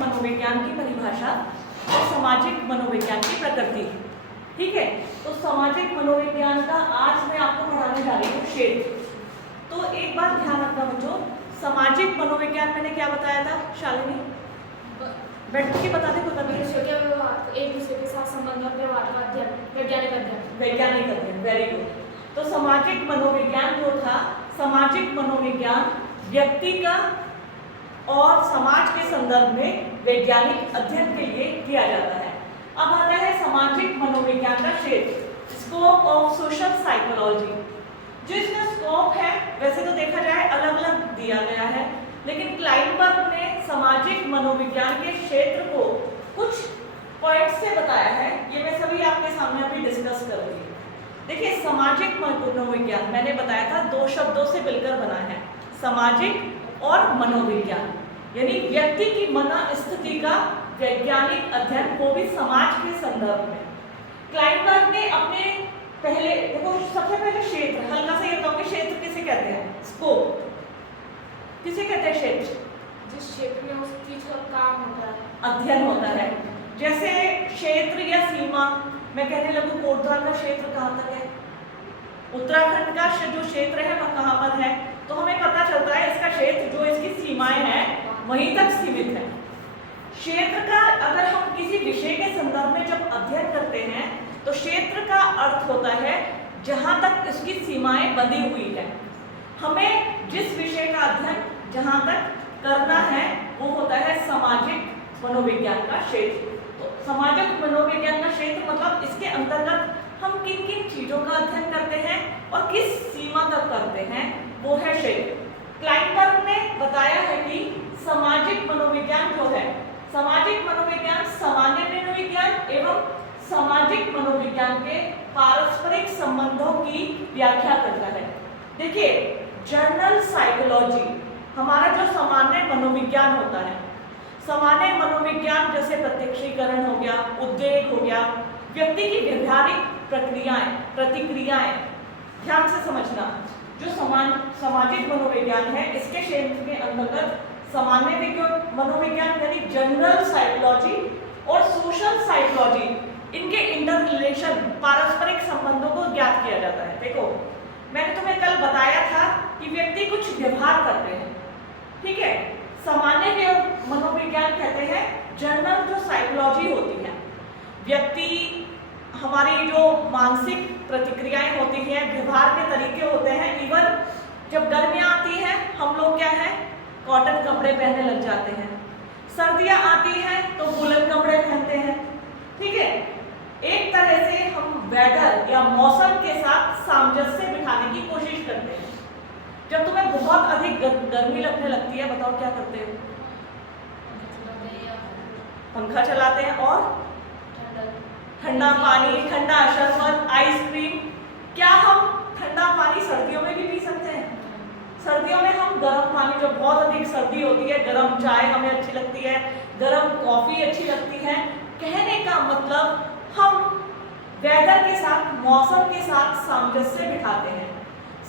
मनोविज्ञान की परिभाषा और सामाजिक मनोविज्ञान की प्रकृति। ठीक है, तो सामाजिक मनोविज्ञान का आज मैं आपको पढ़ाने जा रही हूँ क्षेत्र। तो एक बात ध्यान रखना बच्चों, सामाजिक मनोविज्ञान मैंने क्या बताया था शालिनी? बैठ के बता दे। एक दूसरे के साथ संबंध और व्यवहार का अध्ययन, वैज्ञानिक अध्ययन। Very good. तो सामाजिक मनोविज्ञान जो था, सामाजिक मनोविज्ञान व्यक्ति का और समाज के संदर्भ में वैज्ञानिक अध्ययन के लिए किया जाता है। अब आता है सामाजिक मनोविज्ञान का क्षेत्र, स्कोप ऑफ सोशल साइकोलॉजी। जो इसका स्कोप है वैसे तो देखा जाए अलग अलग दिया गया है, लेकिन क्लाइनबर्ग ने सामाजिक मनोविज्ञान के क्षेत्र को कुछ पॉइंट से बताया है। ये मैं सभी आपके सामने अभी डिस्कस करूंगी। देखिए, सामाजिक मनोविज्ञान मैंने बताया था दो शब्दों से मिलकर बना है, सामाजिक और मनोविज्ञान, यानी व्यक्ति की मनोस्थिति का वैज्ञानिक अध्ययन, वो भी समाज के संदर्भ में। क्लाइनबर्ग ने अपने पहले देखो, सबसे पहले क्षेत्र, हल्का सा ये बताऊंगी क्षेत्र किसे कहते हैं, स्कोप किसे कहते हैं, क्षेत्र जिस क्षेत्र में उस चीज का काम होता है, अध्ययन होता है। जैसे क्षेत्र या सीमा, मैं कहने लगूं कोटद्वार का क्षेत्र कहाँ तक है, उत्तराखंड का जो क्षेत्र है वह कहाँ पर है, तो हमें पता चलता है इसका क्षेत्र जो इसकी सीमाएं हैं वहीं तक सीमित है। क्षेत्र का अगर हम किसी विषय के संदर्भ में जब अध्ययन करते हैं तो क्षेत्र का अर्थ होता है जहां तक इसकी सीमाएं बंधी हुई है। हमें जिस विषय का अध्ययन जहां तक करना है वो होता है सामाजिक मनोविज्ञान का क्षेत्र। तो सामाजिक मनोविज्ञान का क्षेत्र मतलब इसके अंतर्गत हम किन किन चीजों का अध्ययन करते हैं और किस सीमा तक करते हैं, वो है क्षेत्र। क्लाइनबर्ग ने बताया है कि सामाजिक मनोविज्ञान जो है, सामाजिक मनोविज्ञान सामान्य मनोविज्ञान एवं सामाजिक मनोविज्ञान के पारस्परिक संबंधों की व्याख्या करता है। देखिए, जनरल साइकोलॉजी हमारा जो सामान्य मनोविज्ञान होता है, सामान्य मनोविज्ञान जैसे प्रत्यक्षीकरण हो गया, उद्वेग हो गया, व्यक्ति की व्यवहारिक प्रक्रियाएं, प्रतिक्रियाएं, ध्यान से समझना। जो सामाजिक मनोविज्ञान है इसके क्षेत्र के अंतर्गत सामान्य मनोविज्ञान यानी जनरल साइकोलॉजी और सोशल साइकोलॉजी, इनके इंटर रिलेशन, पारस्परिक संबंधों को ज्ञात किया जाता है। देखो, मैंने तुम्हें कल बताया था कि व्यक्ति कुछ व्यवहार करते हैं, ठीक है। सामान्य मनोविज्ञान कहते हैं जनरल जो साइकोलॉजी होती है, व्यक्ति हमारी जो मानसिक प्रतिक्रियाएं होती हैं, व्यवहार के तरीके होते हैं। इवन जब गर्मियां आती हैं हम लोग क्या है, कॉटन कपड़े पहनने लग जाते हैं, सर्दियां आती हैं तो वूलन कपड़े पहनते हैं, ठीक है। एक तरह से हम वेदर या मौसम के साथ सामंजस्य बिठाने की कोशिश करते हैं। जब तुम्हें बहुत अधिक गर्मी लगने लगती है, बताओ क्या करते हो? पंखा चलाते हैं और ठंडा पानी, ठंडा शरबत, आइसक्रीम। क्या हम ठंडा पानी सर्दियों में भी पी सकते हैं? सर्दियों में हम गर्म पानी, जब बहुत अधिक सर्दी होती है, गर्म चाय हमें अच्छी लगती है, गर्म कॉफी अच्छी लगती है। कहने का मतलब हम वेदर के साथ, मौसम के साथ सामंजस्य बिठाते हैं।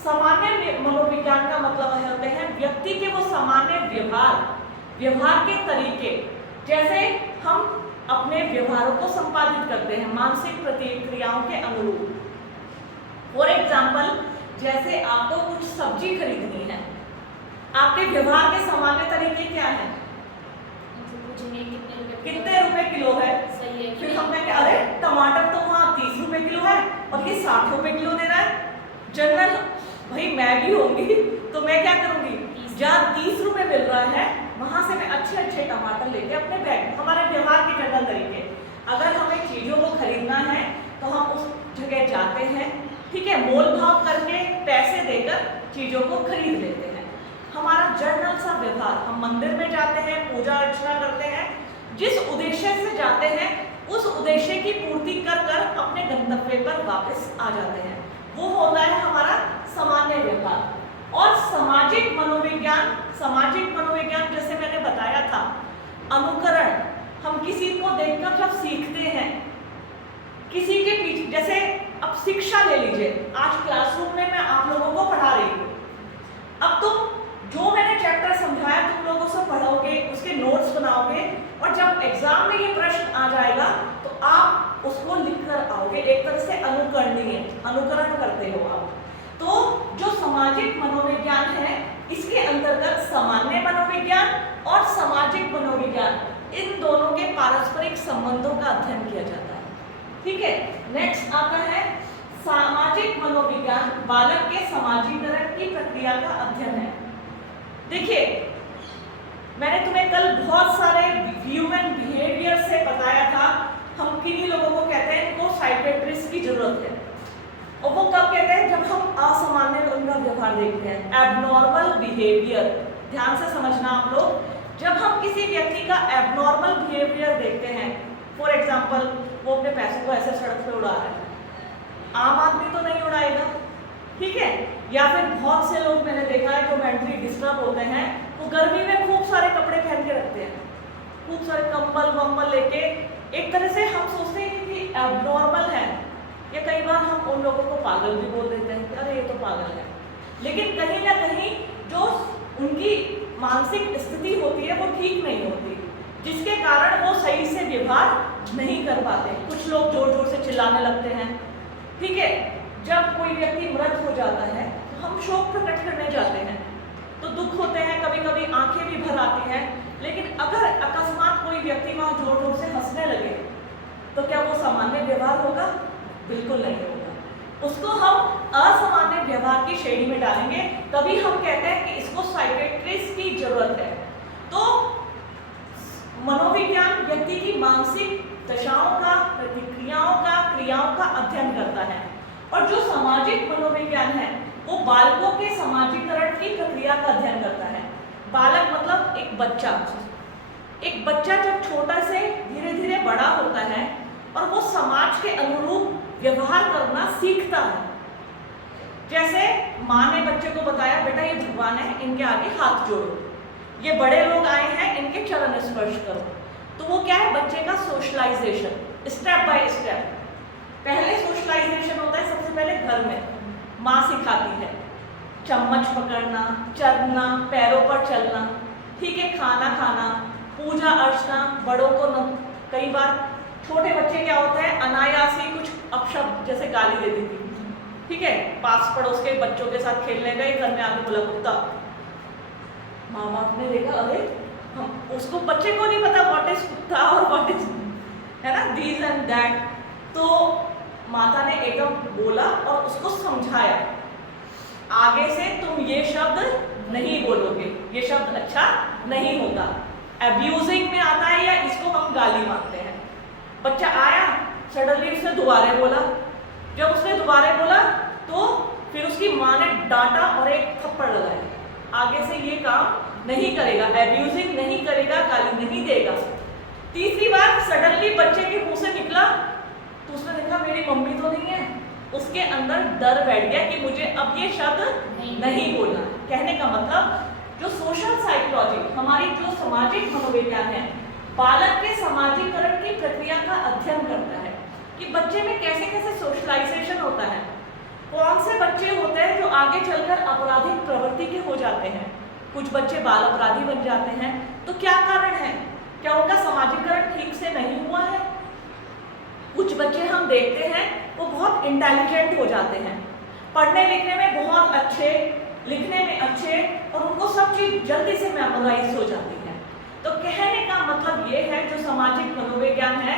सामान्य मनोविज्ञान का मतलब होते हैं व्यक्ति के वो सामान्य व्यवहार के तरीके, जैसे हम अपने व्यवहारों को संपादित करते हैं मानसिक प्रतिक्रियाओं के अनुरूप। फॉर एग्जाम्पल, जैसे आपको कुछ सब्जी खरीदनी है, आपके व्यवहार के सामान्य तरीके क्या है? कितने रुपए किलो है? सही है। फिर हम कहेंगे अरे टमाटर तो वहाँ 30 रुपए किलो है और ये 60 रुपए किलो दे रहा है। जनरल भाई मैं भी होंगी तो मैं क्या करूंगी, जहाँ 30 रुपए मिल रहा है वहां से मैं अच्छे टमाटर लेके अपने बैग, हमारे व्यवहार के जनरल तरीके। अगर हमें चीजों को खरीदना है तो हम उस जगह जाते हैं, ठीक है, मोल भाव करके पैसे देकर चीजों को खरीद लेते हैं। हमारा जनरल सा व्यवहार, हम मंदिर में जाते हैं, पूजा अर्चना करते हैं, जिस उद्देश्य से जाते हैं उस उद्देश्य की पूर्ति कर कर अपने गंतव्य पर वापस आ जाते हैं, वो होता है हमारा सामान्य व्यवहार। और सामाजिक मनोविज्ञान जैसे मैंने बताया था, अनुकरण, हम किसी को देखकर जब सीखते हैं, किसी के पीछे, जैसे अब शिक्षा ले लीजिए, आज क्लासरूम में मैं आप लोगों को पढ़ा रही हूँ, अब तुम जो मैंने चैप्टर समझाया तुम लोगों से पढ़ोगे, उसके नोट्स बनाओगे और आप उसको लिख कर आओगे, एक तरह से अनुकरणीय, अनुकरण करते हो आप। तो जो सामाजिक मनोविज्ञान है, इसके अंतर्गत सामान्य मनोविज्ञान और सामाजिक मनोविज्ञान, इन दोनों के पारस्परिक संबंधों का अध्ययन किया जाता है। ठीक है, नेक्स्ट आता है सामाजिक मनोविज्ञान, बालक के समाजीकरण की प्रक्रिया का अध्ययन है। देखिए, मैंने तुम्हें कल बहुत सारे ह्यूमन बिहेवियर से बताया था, हम किन्हीं लोगों को कहते हैं इनको साइकियाट्रिस्ट की जरूरत है। और वो कब कहते हैं? जब हम असामान्य उनका व्यवहार देखते हैं, एबनॉर्मल बिहेवियर। ध्यान से समझना आप लोग, जब हम किसी व्यक्ति का एबनॉर्मल बिहेवियर देखते हैं, फॉर एग्जाम्पल वो अपने पैसों को ऐसे सड़क पे उड़ा रहा है, आम आदमी तो नहीं उड़ाएगा, ठीक है। या फिर बहुत से लोग मैंने देखा है जो मेंटली डिस्टर्ब होते हैं, वो गर्मी में खूब सारे कपड़े पहन के रखते हैं, खूब सारे कंबल वंबल लेके, एक तरह से हम सोचते हैं कि एबनॉर्मल है, या कई बार हम उन लोगों को पागल भी बोल देते हैं कि अरे ये तो पागल है। लेकिन कहीं ना कहीं जो उनकी मानसिक स्थिति होती है वो ठीक नहीं होती, जिसके कारण वो सही से व्यवहार नहीं कर पाते। कुछ लोग जोर जोर से चिल्लाने लगते हैं, ठीक है। जब कोई व्यक्ति मृत हो जाता है तो हम शोक प्रकट करने जाते हैं, तो दुख होते हैं, कभी कभी आंखें भी भर आती हैं। लेकिन अगर अकस्मात कोई व्यक्ति वहां जोर जोर से हंसने लगे तो क्या वो सामान्य व्यवहार होगा? बिल्कुल नहीं होगा। उसको हम असामान्य व्यवहार की श्रेणी में डालेंगे, तभी हम कहते हैं कि इसको साइकियाट्रिस्ट की जरूरत है। तो मनोविज्ञान व्यक्ति की मानसिक दशाओं का, प्रतिक्रियाओं का, क्रियाओं का अध्ययन करता है। और जो सामाजिक मनोविज्ञान है वो बालकों के समाजीकरण की प्रक्रिया का अध्ययन करता है। बालक मतलब एक बच्चा। एक बच्चा जब छोटा से धीरे धीरे बड़ा होता है और वो समाज के अनुरूप व्यवहार करना सीखता है। जैसे माँ ने बच्चे को बताया, बेटा ये भगवान है, इनके आगे हाथ जोड़ो, ये बड़े लोग आए हैं, इनके चरण स्पर्श करो। तो वो क्या है? बच्चे का सोशलाइजेशन, स्टेप बाय स्टेप। पहले सोशलाइजेशन होता है सबसे पहले घर में, माँ सिखाती है चम्मच पकड़ना, चलना, पैरों पर चलना, ठीक है, खाना खाना, पूजा अर्चना, बड़ों को कई बार छोटे बच्चे क्या होता है, अनायास ही कुछ अपशब्द जैसे गाली दे देती, ठीक है, पास पड़ोस के बच्चों के साथ खेलने गए, घर में आके बोला कुत्ता। माँ बाप ने देखा, अरे हम उसको, बच्चे को नहीं पता व्हाट इज कुत्ता और व्हाट इज, है ना, दीज एंड दैट। तो माता ने एकदम बोला और उसको समझाया, आगे से तुम ये शब्द नहीं बोलोगे, ये शब्द अच्छा नहीं होता, अब्यूजिंग में आता है, या इसको हम गाली मानते हैं। बच्चा आया, सडनली उसने दोबारा बोला। जब उसने दोबारा बोला तो फिर उसकी माँ ने डांटा और एक थप्पड़ लगाया, आगे से ये काम नहीं करेगा, अब्यूजिंग नहीं करेगा, गाली नहीं देगा। तीसरी बार सडनली बच्चे के मुंह से निकला तो उसने देखा मेरी मम्मी तो नहीं है, उसके अंदर डर बैठ गया कि मुझे अब ये शब्द नहीं बोलना। कहने का मतलब जो सोशल साइकोलॉजी, हमारी जो सामाजिक मनोविज्ञान है, बालक के समाजीकरण की प्रक्रिया का अध्ययन करता है कि बच्चे में कैसे कैसे सोशलाइजेशन होता है। कौन से बच्चे होते हैं जो आगे चलकर आपराधिक प्रवृत्ति के हो जाते हैं, कुछ बच्चे बाल अपराधी बन जाते हैं। तो क्या कारण है? क्या उनका समाजीकरण ठीक से नहीं हुआ है? कुछ बच्चे हम देखते हैं वो बहुत इंटेलिजेंट हो जाते हैं, पढ़ने लिखने में बहुत अच्छे, लिखने में अच्छे, और उनको सब चीज जल्दी से मेमोराइज हो जाती है। तो कहने का मतलब ये है, जो सामाजिक मनोविज्ञान है,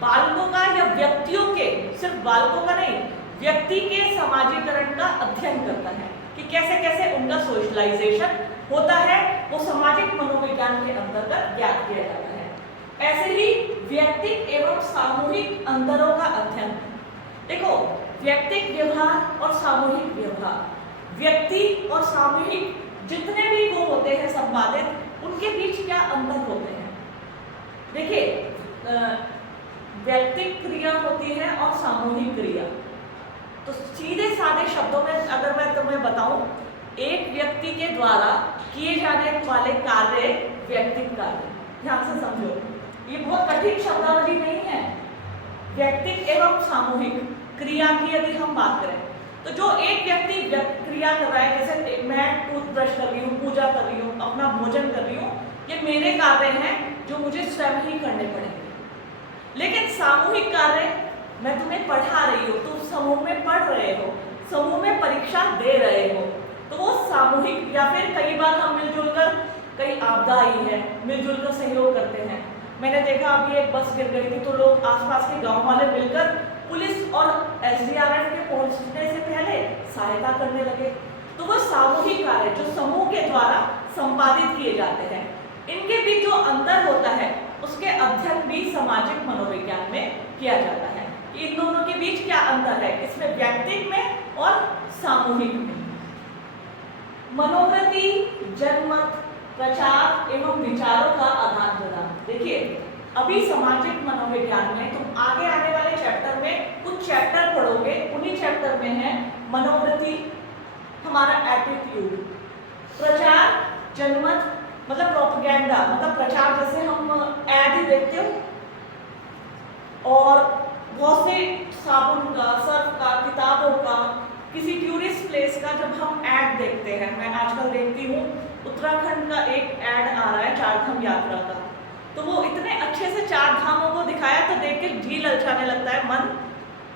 बालकों का या व्यक्तियों के, सिर्फ बालकों का नहीं, व्यक्ति के समाजीकरण का अध्ययन करता है कि कैसे कैसे उनका सोशलाइजेशन होता है, वो सामाजिक मनोविज्ञान के अंतर्गत ज्ञात किया जाता है। ऐसे ही व्यक्तिक एवं सामूहिक अंतरों का अध्ययन। देखो, व्यक्तिक व्यवहार और सामूहिक व्यवहार, व्यक्ति और सामूहिक जितने भी वो होते हैं संवादित, उनके बीच क्या अंतर होते हैं? देखिए, व्यक्तिक क्रिया होती है और सामूहिक क्रिया। तो सीधे साधे शब्दों में अगर मैं तुम्हें बताऊं, एक व्यक्ति के द्वारा किए जाने वाले कार्य व्यक्तिक कार्य। ध्यान से समझो, ये बहुत कठिन शब्दावली नहीं है। व्यक्तिक एवं सामूहिक क्रिया की यदि हम बात करें, तो जो एक व्यक्ति क्रिया कर रहा है, जैसे मैं टूथब्रश कर रही हूँ, पूजा कर रही हूँ, अपना भोजन कर रही हूँ, ये मेरे कार्य हैं जो मुझे स्वयं ही करने पड़ेंगे। लेकिन सामूहिक कार्य, मैं तुम्हें पढ़ा रही हूँ, तुम समूह में पढ़ रहे हो, समूह में परीक्षा दे रहे हो, तो वो सामूहिक। या फिर कई बार हम मिलजुल कर, कई आपदा आई है, मिलजुल कर सहयोग करते हैं। मैंने देखा अभी एक बस गिर गई थी तो लोग आसपास के गांव वाले मिलकर पुलिस और एसडीआरएफ के पहुंचने से पहले सहायता करने लगे। तो वो सामूहिक कार्य जो समूह के द्वारा संपादित किए जाते हैं, इनके बीच जो अंतर होता है उसके अध्ययन भी सामाजिक मनोविज्ञान में किया जाता है। इन दोनों के बीच क्या अंतर है, इसमें व्यक्तित्व में और सामूहिक में। मनोवृत्ति, जनमत, प्रचार एवं विचारों का आदान प्रदान। देखिए अभी सामाजिक मनोविज्ञान में तुम आगे आने वाले चैप्टर में कुछ चैप्टर पढ़ोगे, उन्हीं चैप्टर में है मनोवृत्ति, हमारा एटीट्यूड, प्रचार, जनमत मतलब प्रोपेगेंडा, मतलब प्रचार, जैसे हम ऐड देखते हो, और बहुत से साबुन का, सर्फ का, किताबों का, किसी टूरिस्ट प्लेस का जब हम ऐड देखते हैं, मैं आजकल देखती हूँ उत्तराखंड का एक ऐड आ रहा है चारधाम यात्रा का, तो वो इतने अच्छे से चार धामों को दिखाया तो देख के जी ललचाने लगता है मन,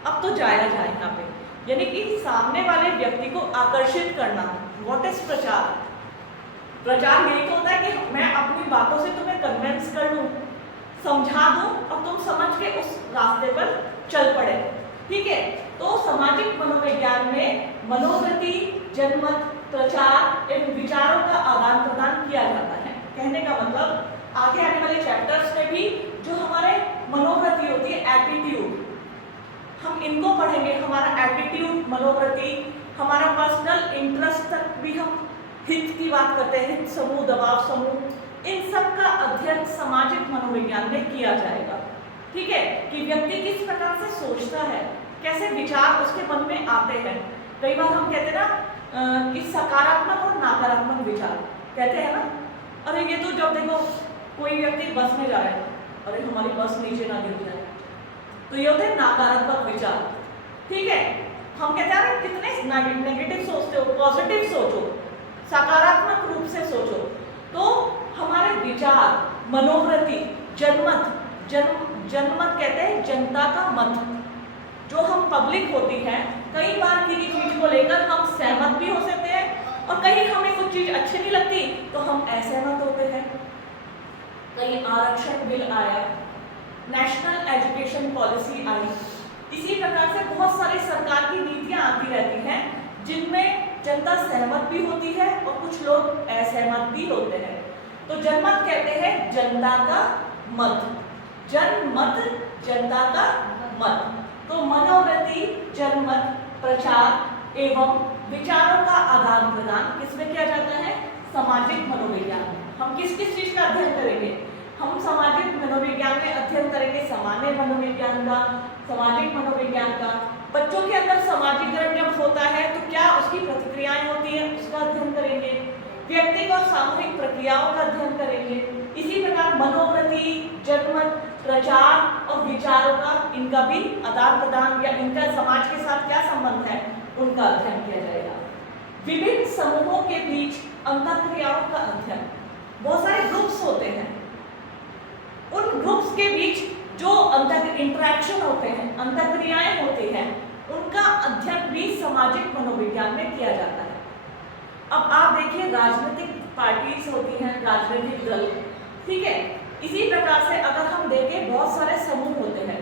अब तो जाया जाए यहाँ पे। यानी कि सामने वाले व्यक्ति को आकर्षित करना। व्हाट इज प्रचार? प्रचार यही तो होता है कि मैं अपनी बातों से तुम्हें कन्विंस कर लूं, समझा दूं और तुम समझ के उस रास्ते पर चल पड़े। ठीक है, तो सामाजिक मनोविज्ञान में मनोवृत्ति, जनमत, प्रचार एवं विचारों का आदान प्रदान किया जाता है। कहने का मतलब आगे आने वाले चैप्टर्स में भी जो हमारे मनोवृत्ति होती है, एटीट्यूड, हम इनको पढ़ेंगे। हमारा एटीट्यूड, मनोवृत्ति, हमारा पर्सनल इंटरेस्ट तक भी हम हित की बात करते हैं, हित समूह, दबाव समूह, इन सब का अध्ययन सामाजिक मनोविज्ञान में किया जाएगा। ठीक है, कि व्यक्ति किस प्रकार से सोचता है, कैसे विचार उसके मन में आते हैं। कई बार हम कहते हैं ना कि सकारात्मक और नकारात्मक विचार कहते हैं ना, अरे ये तो जब देखो कोई व्यक्ति बस में जा रहा है, अरे हमारी बस नीचे ना गिर जाए, तो ये होते हैं नकारात्मक विचार। ठीक है, हम कहते हैं अरे कितने नेगेटिव सोचते हो, पॉजिटिव सोचो, सकारात्मक रूप से सोचो। तो हमारे विचार, मनोवृत्ति, जनमत, जनमत कहते हैं जनता का मत, जो हम पब्लिक होती है, कई बार किसी चीज को लेकर हम सहमत भी हो सकते हैं और कहीं हमें कुछ चीज अच्छी नहीं लगती तो हम असहमत होते हैं। कहीं आरक्षण बिल आया, नेशनल एजुकेशन पॉलिसी आई, इसी प्रकार से बहुत सारी सरकार की नीतियां आती रहती हैं जिनमें जनता सहमत भी होती है और कुछ लोग असहमत भी होते हैं। तो जनमत कहते हैं जनता का मत, जनमत जनता का मत। तो मनोवृत्ति, जनमत, प्रचार एवं विचारों का आदान प्रदान किसमें किया जाता है? सामाजिक मनोविज्ञान में। हम किस किस चीज का अध्ययन करेंगे? हम सामाजिक मनोविज्ञान में अध्ययन करेंगे सामान्य मनोविज्ञान का, सामाजिक मनोविज्ञान का। बच्चों के अंदर सामाजिकरण जब होता है तो क्या उसकी प्रतिक्रियाएं होती हैं, उसका अध्ययन करेंगे। व्यक्तिगत और सामूहिक प्रक्रियाओं का अध्ययन करेंगे। इसी प्रकार मनोवृत्ति, जनमत, प्रचार और विचारों का, इनका भी आदान प्रदान या इनका समाज के साथ क्या संबंध है, उनका अध्ययन किया जाएगा। विभिन्न समूहों के बीच अंतःक्रियाओं का अध्ययन। बहुत सारे ग्रुप्स होते हैं, उन ग्रुप्स के बीच जो इंटरेक्शन होते हैं, अंतःक्रियाएं होती हैं, उनका अध्ययन भी सामाजिक मनोविज्ञान में किया जाता है। अब आप देखिए राजनीतिक पार्टीज होती हैं, राजनीतिक दल, ठीक है। इसी प्रकार से अगर हम देखें बहुत सारे समूह होते हैं।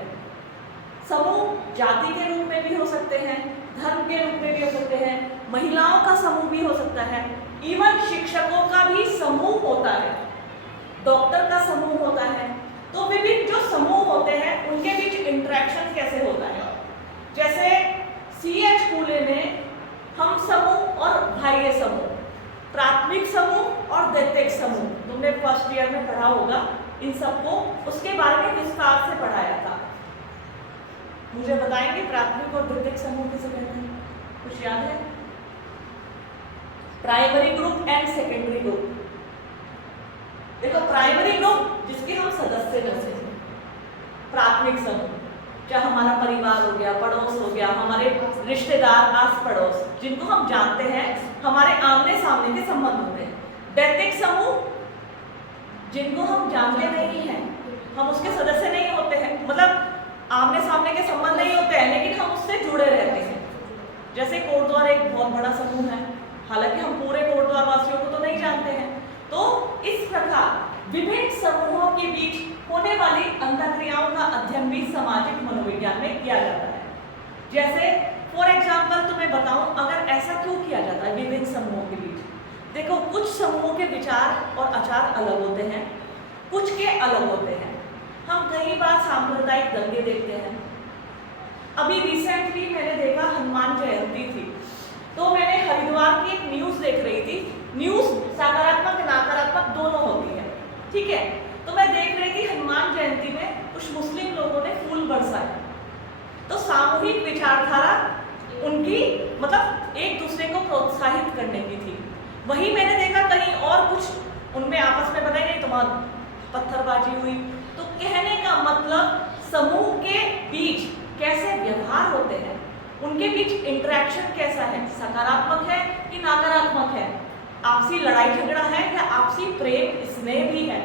समूह जाति के रूप में भी हो सकते हैं, धर्म के रूप में भी हो सकते हैं, महिलाओं का समूह भी हो सकता है, इवन शिक्षकों का भी समूह होता है, डॉक्टर का समूह होता है। तो विभिन्न जो समूह होते हैं उनके बीच इंटरेक्शन कैसे होता है, जैसे C.H. फूले ने हम समूह और बाह्य समूह, प्राथमिक समूह और द्वितीयक समूह, तुमने फर्स्ट ईयर में पढ़ा होगा इन सबको, उसके बारे में विस्तार से पढ़ाया था। मुझे बताएंगे प्राथमिक और द्वितीयक समूह किसे कहते हैं? कुछ याद है? Primary group and secondary group. देखो प्राइमरी ग्रुप जिसके हम सदस्य जैसे हैं, प्राथमिक समूह चाहे हमारा परिवार हो गया, पड़ोस हो गया, हमारे रिश्तेदार, आस पड़ोस जिनको हम जानते हैं, हमारे आमने सामने के संबंध होते हैं। द्वितीयक समूह जिनको हम जानते नहीं हैं, हम उसके सदस्य नहीं होते हैं, मतलब आमने सामने के संबंध नहीं होते हैं, लेकिन हम उससे जुड़े रहते हैं। जैसे कोटद्वार एक बहुत बड़ा समूह है, हालांकि हम पूरे कोटद्वार वासियों को तो नहीं जानते हैं। तो इस प्रकार विभिन्न समूहों के बीच होने वाली अंतःक्रियाओं का अध्ययन भी सामाजिक मनोविज्ञान में किया जाता है। जैसे फॉर एग्जाम्पल तुम्हें बताऊं, अगर ऐसा क्यों किया जाता है विभिन्न समूहों के बीच। देखो, कुछ समूहों के विचार और आचार अलग होते हैं, कुछ के अलग होते हैं। हम कई बार सांप्रदायिक दंगे देखते हैं। अभी रिसेंटली मैंने देखा हनुमान जयंती थी, तो मैंने हरिद्वार की एक न्यूज देख रही थी। न्यूज सकारात्मक नकारात्मक दोनों होती है, ठीक है। तो मैं देख रही थी हनुमान जयंती में कुछ मुस्लिम लोगों ने फूल बरसाए। तो सामूहिक विचारधारा उनकी मतलब एक दूसरे को प्रोत्साहित करने की थी। वही मैंने देखा कहीं और कुछ उनमें आपस में बताई नहीं, तुम्हारा पत्थरबाजी हुई। तो कहने का मतलब समूह के बीच कैसे व्यवहार होते हैं, उनके बीच इंटरेक्शन कैसा है, सकारात्मक है कि नकारात्मक है, आपसी लड़ाई झगड़ा है या आपसी प्रेम स्नेह भी है।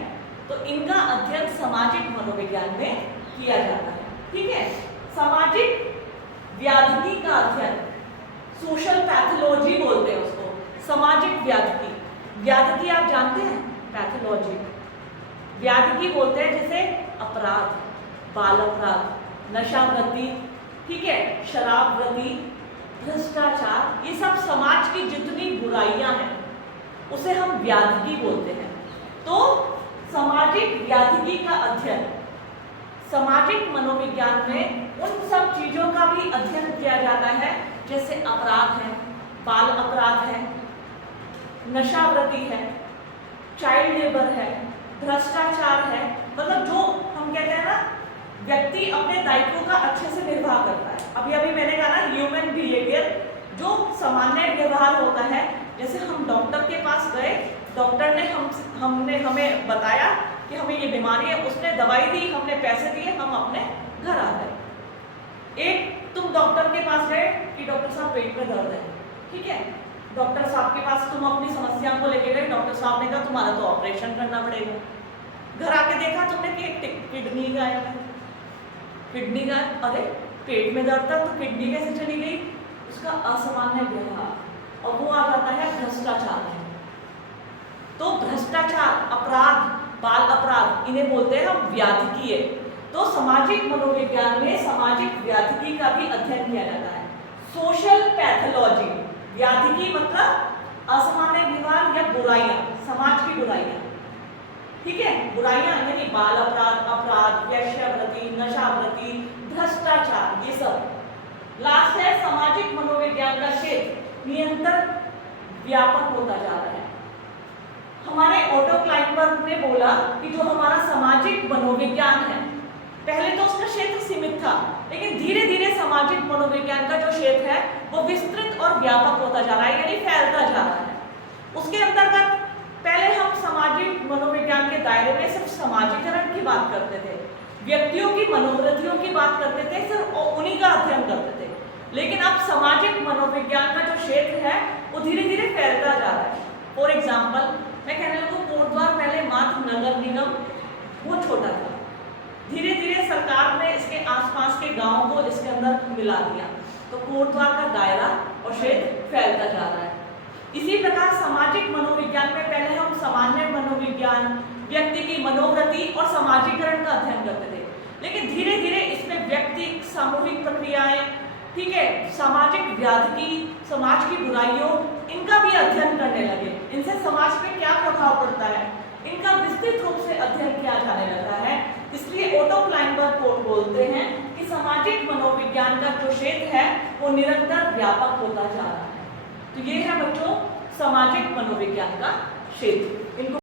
तो इनका अध्ययन सामाजिक मनोविज्ञान में किया जाता है, ठीक है। सामाजिक व्याधिकी का अध्ययन, सोशल पैथोलॉजी बोलते हैं उसको, सामाजिक व्याधिकी। व्याधिकी आप जानते हैं, पैथोलॉजी। व्याधिकी बोलते हैं जैसे अपराध, बाल अपराध, नशावृत्ति, ठीक है, शराबवृत्ति, भ्रष्टाचार, ये सब समाज की जितनी बुराइयां हैं उसे हम व्याधिकी बोलते हैं। तो सामाजिक व्याधिकी का अध्ययन सामाजिक मनोविज्ञान में उन सब चीजों का भी अध्ययन किया जाता है, जैसे अपराध है, बाल अपराध है, नशावृत्ति है, चाइल्ड लेबर है, भ्रष्टाचार है। मतलब जो हम कहते हैं ना, व्यक्ति अपने दायित्वों का अच्छे से निर्वाह करता है। अभी अभी मैंने कहा ना, ह्यूमन बिहेवियर, जो सामान्य व्यवहार होता है। जैसे हम डॉक्टर के पास गए, डॉक्टर ने हमने हमें बताया कि हमें ये बीमारी है, उसने दवाई दी, हमने पैसे दिए, हम अपने घर आ गए। एक तुम डॉक्टर के पास गए कि डॉक्टर साहब पेट में दर्द है, ठीक है, डॉक्टर साहब के पास तुम अपनी समस्या को लेके गए, डॉक्टर साहब ने कहा तुम्हारा तो ऑपरेशन करना पड़ेगा। घर आके देखा तुमने कि किडनी गायब है, किडनी गायब, अरे पेट में दर्द था तो किडनी कैसे चली गई, उसका असामान्य व्यवहार। और वो आ जाता है भ्रष्टाचार में। तो भ्रष्टाचार, अपराध, बाल अपराध, इन्हें बोलते हैं हम व्याधिकीय। तो सामाजिक मनोविज्ञान में सामाजिक व्याधिकी का भी अध्ययन किया जाता है। सोशल पैथोलॉजी, व्याधिकी मतलब असामान्य व्यवहार या बुराइयां, समाज की बुराइयां, ठीक है, बुराइयां यानी बाल अपराध, अपराध, वेश्यावृत्ति, नशावृत्ति, भ्रष्टाचार, ये सब। लास्ट है सामाजिक मनोविज्ञान का क्षेत्र निरंतर व्यापक होता जा रहा है। हमारे ऑटो क्लाइनबर्ग ने बोला कि जो हमारा सामाजिक मनोविज्ञान है, पहले तो उसका क्षेत्र सीमित था, लेकिन धीरे धीरे सामाजिक मनोविज्ञान का जो क्षेत्र है वो विस्तृत और व्यापक होता जा रहा है, यानी फैलता जा रहा है। उसके अंतर्गत पहले हम सामाजिक मनोविज्ञान के दायरे में सिर्फ समाजीकरण की बात करते थे, व्यक्तियों की मनोवृत्तियों की बात करते थे, सिर्फ उन्हीं का अध्ययन करते थे। लेकिन अब सामाजिक मनोविज्ञान का जो क्षेत्र है वो धीरे धीरे फैलता जा रहा है। फॉर एग्जाम्पल मैं कहने लगूँ, कोटद्वार पहले मात्र नगर निगम बहुत छोटा था, धीरे धीरे सरकार ने इसके आसपास के गांवों को इसके अंदर मिला दिया, तो कोटद्वार का दायरा और क्षेत्र फैलता जा रहा है। इसी प्रकार सामाजिक मनोविज्ञान में पहले हम सामान्य मनोविज्ञान, व्यक्ति की मनोवृत्ति और समाजीकरण का अध्ययन करते थे, लेकिन धीरे धीरे इसमें व्यक्ति, सामूहिक प्रक्रियाएं, ठीक है, सामाजिक व्याधिकी, समाज की बुराइयों, इनका भी अध्ययन करने लगे। इनसे समाज पे क्या प्रभाव पड़ता है, इनका विस्तृत रूप से अध्ययन किया जाने लगा है। इसलिए ऑटो क्लाइनबर्ग बोलते हैं कि सामाजिक मनोविज्ञान का जो क्षेत्र है वो निरंतर व्यापक होता जा रहा है। तो ये है बच्चों सामाजिक मनोविज्ञान का क्षेत्र। इनको